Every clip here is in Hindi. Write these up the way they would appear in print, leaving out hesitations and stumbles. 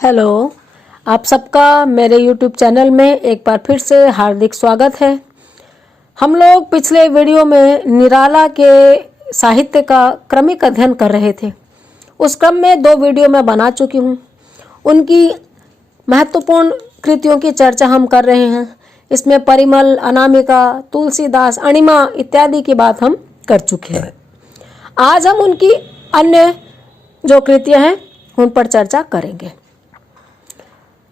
हेलो, आप सबका मेरे YouTube चैनल में एक बार फिर से हार्दिक स्वागत है। हम लोग पिछले वीडियो में निराला के साहित्य का क्रमिक अध्ययन कर रहे थे। उस क्रम में 2 वीडियो मैं बना चुकी हूँ। उनकी महत्वपूर्ण कृतियों की चर्चा हम कर रहे हैं। इसमें परिमल, अनामिका, तुलसीदास, अणिमा इत्यादि की बात हम कर चुके हैं। आज हम उनकी अन्य जो कृतियाँ हैं उन पर चर्चा करेंगे।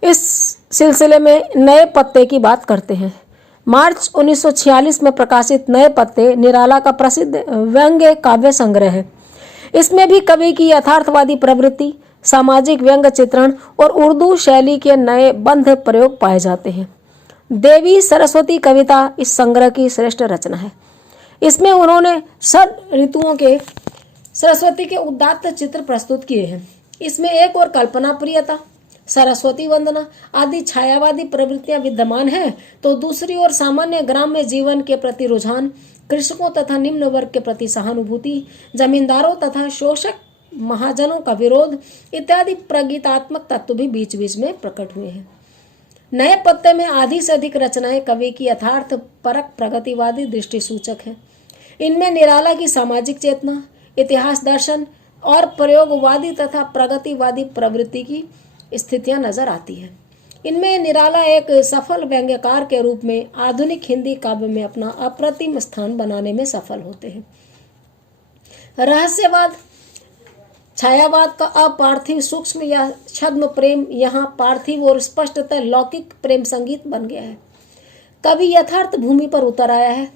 इस सिलसिले में नए पत्ते की बात करते हैं। मार्च 1946 में प्रकाशित नए पत्ते निराला का प्रसिद्ध व्यंग्य काव्य संग्रह है। इसमें भी कवि की यथार्थवादी प्रवृत्ति, सामाजिक व्यंग्य चित्रण और उर्दू शैली के नए बंध प्रयोग पाए जाते हैं। देवी सरस्वती कविता इस संग्रह की श्रेष्ठ रचना है। इसमें उन्होंने षड ऋतुओं के सरस्वती के उदात्त चित्र प्रस्तुत किए हैं। इसमें एक और कल्पना प्रियता, सरस्वती वंदना आदि छायावादी प्रवृत्तियां विद्यमान हैं, तो दूसरी ओर सामान्य ग्राम्य जीवन के प्रति रुझान, कृषकों तथा निम्न वर्ग के प्रति सहानुभूति, जमींदारों तथा शोषक महाजनों का विरोध इत्यादि प्रगीतात्मक तत्व भी बीच बीच में प्रकट हुए हैं। नए पत्ते में आधी से अधिक रचनाएं कवि की यथार्थ परक प्रगतिवादी दृष्टि सूचक है। इनमें निराला की सामाजिक चेतना, इतिहास दर्शन और प्रयोगवादी तथा प्रगतिवादी प्रवृत्ति की स्थितियां नजर आती है। इनमें निराला एक सफल व्यंग्यकार के रूप में आधुनिक हिंदी काव्य में अपना अप्रतिम स्थान बनाने में सफल होते हैं। रहस्यवाद, छायावाद का अपार्थिव सूक्ष्म या छद्म प्रेम यहाँ पार्थिव और स्पष्टतः लौकिक प्रेम संगीत बन गया है। कवि यथार्थ भूमि पर उतर आया है।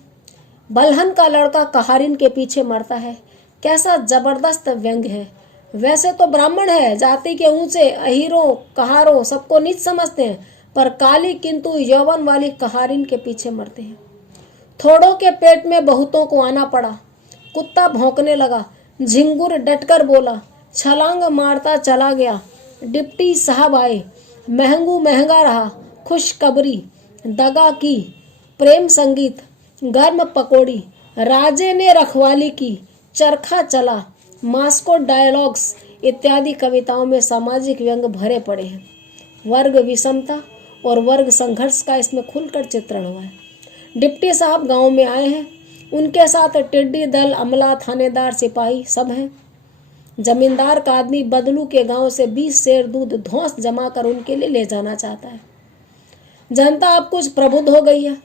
बलहन का लड़का कहारिन के पीछे मरता है। कैसा जबरदस्त व्यंग्य है। वैसे तो ब्राह्मण है, जाति के ऊंचे अहीरों कहारों सबको नीच समझते हैं, पर काली किंतु यौवन वाली कहारिन के पीछे मरते हैं। थोड़ों के पेट में बहुतों को आना पड़ा। कुत्ता भौंकने लगा। झिंगुर डटकर बोला। छलांग मारता चला गया। डिप्टी साहब आए। महंगू महंगा रहा। खुशखबरी, दगा की, प्रेम संगीत, गर्म पकौड़ी, राजे ने रखवाली की, चरखा चला, मास्को डायलॉग्स इत्यादि कविताओं में सामाजिक व्यंग भरे पड़े हैं। वर्ग विषमता और वर्ग संघर्ष का इसमें खुलकर चित्रण हुआ है। डिप्टी साहब गांव में आए हैं। उनके साथ टिड्डी दल, अमला, थानेदार, सिपाही सब हैं। जमींदार का आदमी बदलू के गांव से 20 सेर दूध धौंस जमा कर उनके लिए ले जाना चाहता है। जनता अब कुछ प्रबुद्ध हो गई है।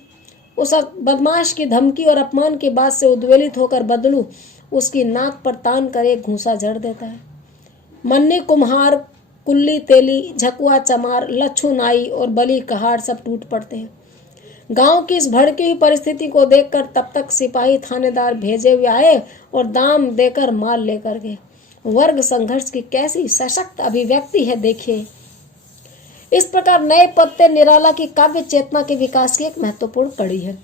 उस बदमाश की धमकी और अपमान की बात से उद्वेलित होकर बदलू उसकी नाक पर तान कर एक घूंसा जड़ देता है। मन्नी कुम्हार, कुल्ली तेली, झकुआ चमार, लच्छू नाई और बली कहार सब टूट पड़ते हैं। गांव की इस भड़की हुई परिस्थिति को देखकर तब तक सिपाही थानेदार भेजे हुए आए और दाम देकर माल लेकर गए। वर्ग संघर्ष की कैसी सशक्त अभिव्यक्ति है देखिए। इस प्रकार नए पत्ते निराला की काव्य चेतना के विकास की एक महत्वपूर्ण कड़ी है।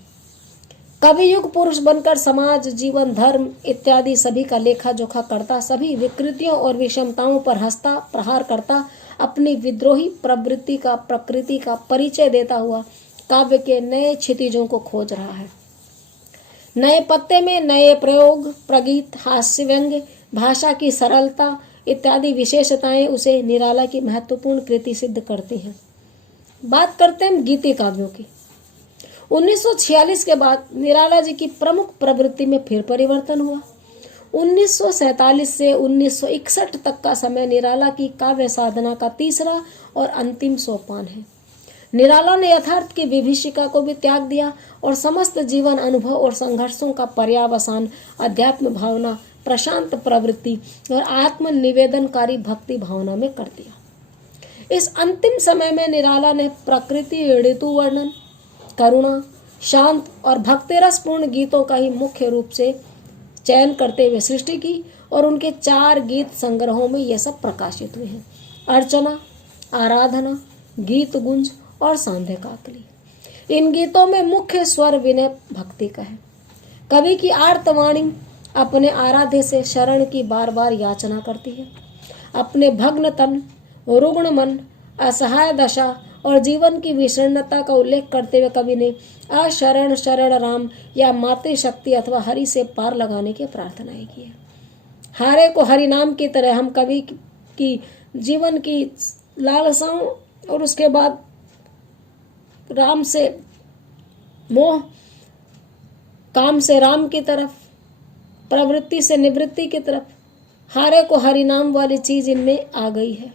कवि युग पुरुष बनकर समाज, जीवन, धर्म इत्यादि सभी का लेखा जोखा करता, सभी विकृतियों और विषमताओं पर हंसता, प्रहार करता, अपनी विद्रोही प्रवृत्ति का, प्रकृति का परिचय देता हुआ काव्य के नए क्षितिजों को खोज रहा है। नए पत्ते में नए प्रयोग, प्रगीत, हास्य व्यंग्य, भाषा की सरलता इत्यादि विशेषताएं उसे निराला की महत्वपूर्ण कृति सिद्ध करती हैं। बात करते हैं गीति काव्यों की। 1946 के बाद निराला जी की प्रमुख प्रवृत्ति में फिर परिवर्तन हुआ। 1947 से 1961 तक का समय निराला की काव्य साधना का तीसरा और अंतिम सोपान है। निराला ने यथार्थ की विभीषिका को भी त्याग दिया और समस्त जीवन अनुभव और संघर्षों का पर्यावसान अध्यात्म भावना, प्रशांत प्रवृत्ति और आत्म निवेदनकारी भक्ति भावना में कर दिया। इस अंतिम समय में निराला ने प्रकृति, ऋतु वर्णन, करुणा, शांत और भक्तिरसपूर्ण गीतों का ही मुख्य रूप से चयन करते हुए सृष्टि की और उनके 4 गीत संग्रहों में ये सब प्रकाशित हुए हैं। अर्चना, आराधना, गीत गुंज और सांध्य काकली। इन गीतों में मुख्य स्वर विनय भक्ति का है। कवि की आर्तवाणी अपने आराध्य से शरण की बार बार याचना करती है। अपने भग्न तन, रुग्ण मन, असहाय दशा और जीवन की विषण्णता का उल्लेख करते हुए कवि ने अशरण शरण राम या मातृशक्ति अथवा हरि से पार लगाने की प्रार्थनाएं की है। हारे को हरि नाम की तरह हम कवि की जीवन की लालसाओं और उसके बाद राम से मोह, काम से राम की तरफ, प्रवृत्ति से निवृत्ति की तरफ, हारे को हरि नाम वाली चीज इनमें आ गई है।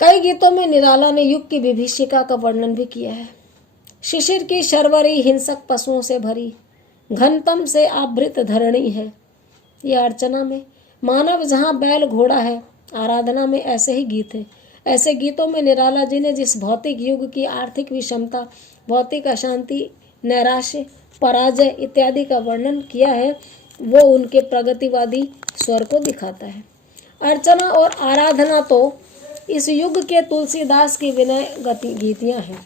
कई गीतों में निराला ने युग की विभीषिका का वर्णन भी किया है। शिशिर की शर्वरी हिंसक पशुओं से भरी, घनतम से आवृत धरणी है। यह अर्चना में मानव जहाँ बैल घोड़ा है, आराधना में ऐसे ही गीत है। ऐसे गीतों में निराला जी ने जिस भौतिक युग की आर्थिक विषमता, भौतिक अशांति, नैराश्य, पराजय इत्यादि का वर्णन किया है, वो उनके प्रगतिवादी स्वर को दिखाता है। अर्चना और आराधना तो इस युग के तुलसीदास की विनय गीतियाँ हैं,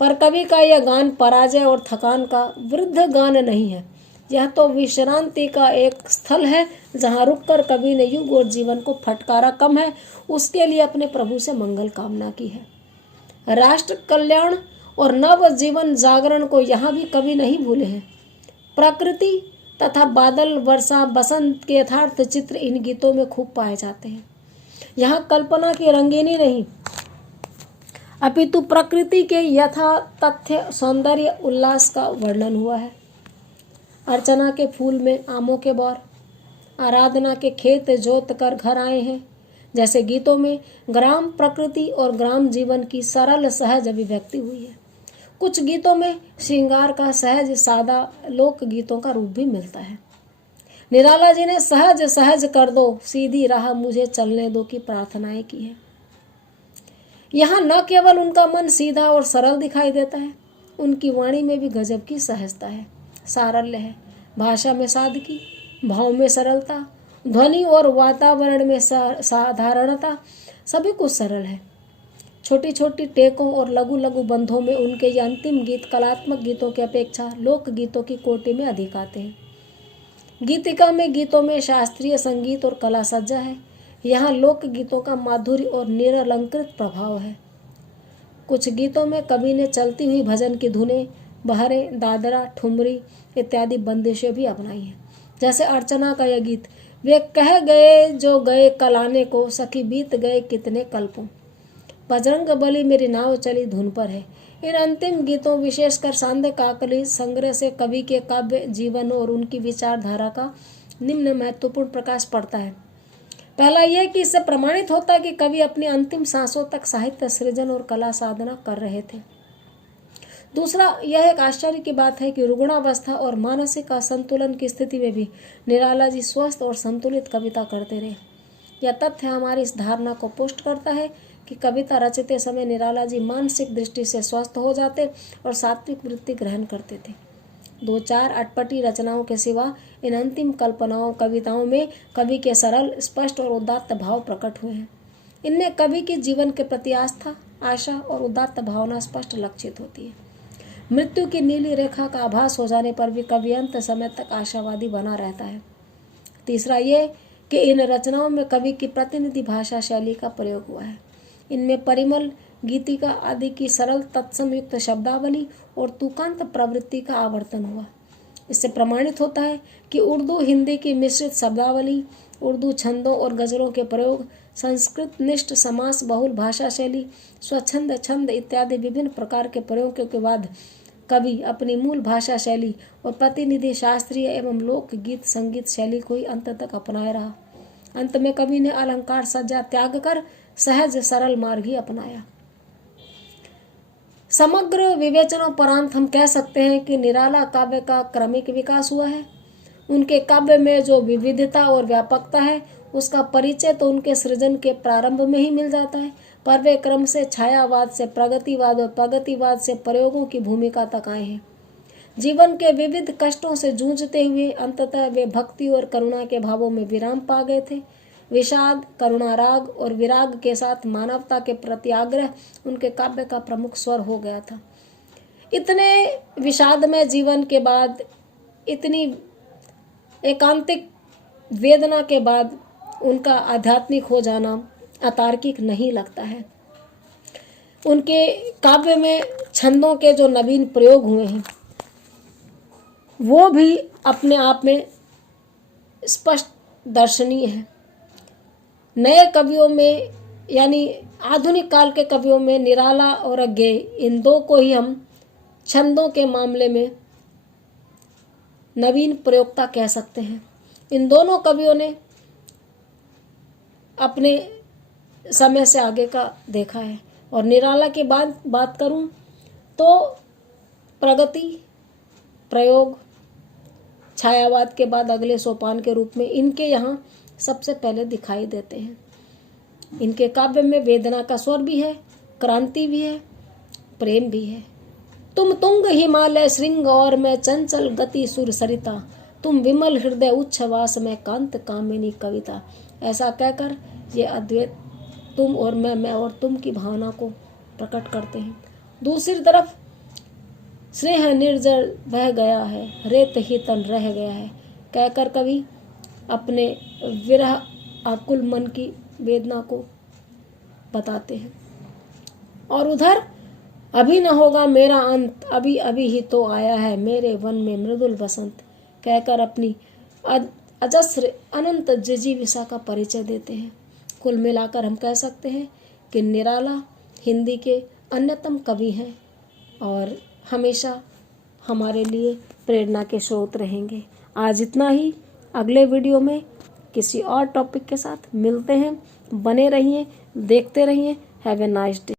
पर कवि का यह गान पराजय और थकान का वृद्ध गान नहीं है। यह तो विश्रांति का एक स्थल है, जहाँ रुककर कवि ने युग और जीवन को फटकारा कम है उसके लिए अपने प्रभु से मंगल कामना की है। राष्ट्र कल्याण और नव जीवन जागरण को यहाँ भी कवि नहीं भूले हैं। प्रकृति तथा बादल, वर्षा, बसंत के यथार्थ चित्र इन गीतों में खूब पाए जाते हैं। यहाँ कल्पना की रंगीनी नहीं, अपितु प्रकृति के यथा तथ्य सौंदर्य उल्लास का वर्णन हुआ है। अर्चना के फूल में आमों के बौर, आराधना के खेत जोत कर घर आए हैं जैसे गीतों में ग्राम प्रकृति और ग्राम जीवन की सरल सहज अभिव्यक्ति हुई है। कुछ गीतों में श्रृंगार का सहज सादा लोक गीतों का रूप भी मिलता है। निराला जी ने सहज सहज कर दो सीधी राह मुझे चलने दो की प्रार्थनाएं की है। यहाँ न केवल उनका मन सीधा और सरल दिखाई देता है, उनकी वाणी में भी गजब की सहजता है, सारल्य है। भाषा में सादगी, भाव में सरलता, ध्वनि और वातावरण में साधारणता, सभी कुछ सरल है। छोटी छोटी टेकों और लघु लघु बंधों में उनके ये अंतिम गीत कलात्मक गीतों की अपेक्षा लोक गीतों की कोटि में अधिक आते हैं। गीतिका में गीतों में शास्त्रीय संगीत और कला सज्जा है। यहाँ लोक गीतों का माधुर्य और निरलंकृत प्रभाव है। कुछ गीतों में कवि ने चलती हुई भजन की धुनें, बहरे, दादरा, ठुमरी इत्यादि बंदिशें भी अपनाई हैं। जैसे अर्चना का यह गीत, वे कह गए जो गए कल आने को, सखी बीत गए कितने कल्पों, बजरंग बली मेरी नाव चली धुन पर है। इन अंतिम गीतों विशेषकर सांध्य काकली संग्रह से कवि के काव्य जीवन और उनकी विचारधारा का निम्न महत्वपूर्ण प्रकाश पड़ता है। पहला यह कि इससे प्रमाणित होता है कि कवि अपनी अंतिम सांसों तक साहित्य सृजन और कला साधना कर रहे थे। दूसरा, यह एक आश्चर्य की बात है कि रुग्णावस्था और मानसिक असंतुलन की स्थिति में भी निराला जी स्वस्थ और संतुलित कविता करते रहे। यह तथ्य हमारी इस धारणा को पुष्ट करता है कि कविता रचते समय निराला जी मानसिक दृष्टि से स्वस्थ हो जाते और सात्विक वृत्ति ग्रहण करते थे। 2-4 अटपटी रचनाओं के सिवा इन अंतिम कविताओं में कवि के सरल, स्पष्ट और उदात्त भाव प्रकट हुए हैं। इनमें कवि के जीवन के प्रति आस्था, आशा और उदात्त भावना स्पष्ट लक्षित होती है। मृत्यु की नीली रेखा का आभास हो जाने पर भी कवि अंत समय तक आशावादी बना रहता है। तीसरा ये कि इन रचनाओं में कवि की प्रतिनिधि भाषा शैली का प्रयोग हुआ है। इनमें परिमल, गीतिका आदि की सरल तत्समयुक्त शब्दावली और तुकांत प्रवृत्ति का आवर्तन हुआ। इससे प्रमाणित होता है कि उर्दू हिंदी की मिश्रित शब्दावली, उर्दू छंदों और गजलों के प्रयोग, संस्कृत निष्ठ समास बहुल भाषा शैली, स्वच्छंद छंद इत्यादि विभिन्न प्रकार के प्रयोगों के बाद कवि अपनी मूल भाषा शैली और प्रतिनिधि शास्त्रीय एवं लोक गीत संगीत शैली को ही अंत तक अपनाए रहा। अंत में कवि ने अलंकार सज्जा त्याग कर सहज सरल मार्ग ही अपनाया। समग्र विवेचनोपरांत हम कह सकते हैं कि निराला काव्य का क्रमिक विकास हुआ है। उनके काव्य में जो विविधता और व्यापकता है उसका परिचय तो उनके सृजन के प्रारंभ में ही मिल जाता है, पर वे क्रम से छायावाद से प्रगतिवाद और प्रगतिवाद से प्रयोगों की भूमिका तक आए हैं। जीवन के विविध कष्टों से जूझते हुए अंततः वे भक्ति और करुणा के भावों में विराम पा गए थे। विषाद, करुणा राग और विराग के साथ मानवता के प्रति आग्रह उनके काव्य का प्रमुख स्वर हो गया था। इतने विषादमय जीवन के बाद, इतनी एकांतिक वेदना के बाद उनका आध्यात्मिक हो जाना अतार्किक नहीं लगता है। उनके काव्य में छंदों के जो नवीन प्रयोग हुए हैं वो भी अपने आप में स्पष्ट दर्शनीय है। नए कवियों में यानी आधुनिक काल के कवियों में निराला और अज्ञेय, इन दो को ही हम छंदों के मामले में नवीन प्रयोक्ता कह सकते हैं। इन दोनों कवियों ने अपने समय से आगे का देखा है। और निराला की बात करूं तो प्रगति, प्रयोग, छायावाद के बाद अगले सोपान के रूप में इनके यहाँ सबसे पहले दिखाई देते हैं। इनके काव्य में वेदना का स्वर भी है, क्रांति भी है, प्रेम भी है। तुम तुंग हिमालय श्रृंग और मैं चंचल गति सुर सरिता, तुम विमल हृदय उच्छ्वास में कांत कामिनी कविता। ऐसा कहकर ये अद्वैत तुम और मैं और तुम की भावना को प्रकट करते हैं। दूसरी तरफ स्नेह निर्जर बह गया है, रेत ही तन रह गया है कहकर कवि अपने विरह आकुल मन की वेदना को बताते हैं। और उधर अभी न होगा मेरा अंत, अभी अभी ही तो आया है मेरे वन में मृदुल बसंत कहकर अपनी अजस्र अनंत जिजीविषा का परिचय देते हैं। कुल मिलाकर हम कह सकते हैं कि निराला हिंदी के अन्यतम कवि हैं और हमेशा हमारे लिए प्रेरणा के स्रोत रहेंगे। आज इतना ही। अगले वीडियो में किसी और टॉपिक के साथ मिलते हैं। बने रहिए, देखते रहिए। Have a nice day.